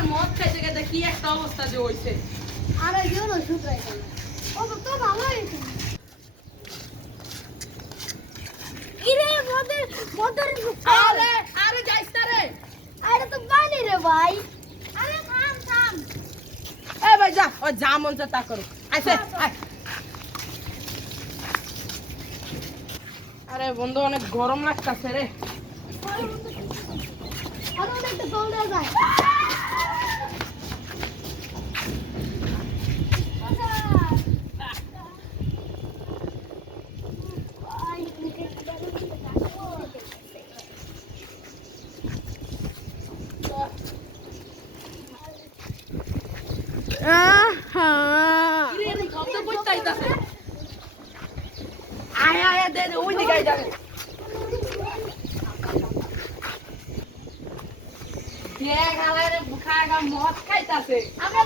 আবার মদ খাইতে খাইতে কি একটা অবস্থা যে হইছে। আরে জোর শুকাই গেল ও তো ভালো হয়েছে ইরে মদের মদের আরে আরে যাইস না রে। আরে তো পানি রে ভাই আরে থাম থাম এ ভাই যা, ও যা মন চায় তা করো। আইছে আয়। আরে বন্ধু অনেক গরম লাগতাছে রে। আরে অনেকটা দৌড়ে যায় ইরে এরকম শব্দ করতে আইতাছে। আয় আয় দে দে ওই দিকে আয় যাবে। কে গালায় রে বুখায় গা মদ খাইতাছে। আমরা